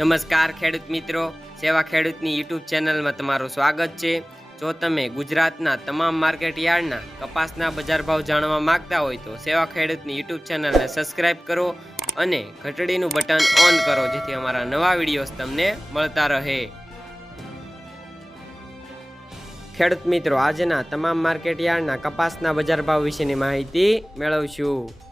નમસ્કાર ખેડૂત મિત્રો, સેવા ખેડૂતની યુટ્યુબ ચેનલમાં તમારું સ્વાગત છે। જો તમે ગુજરાતના તમામ માર્કેટ યાર્ડના કપાસના બજાર ભાવ જાણવા માંગતા હોય તો સેવા ખેડૂતની યુટ્યુબ ચેનલને સબસ્ક્રાઇબ કરો અને ઘંટડીનું બટન ઓન કરો, જેથી અમારા નવા વિડીયોઝ તમને મળતા રહે। ખેડૂત મિત્રો, આજના તમામ માર્કેટ યાર્ડના કપાસના બજાર ભાવ વિશેની માહિતી મેળવશું।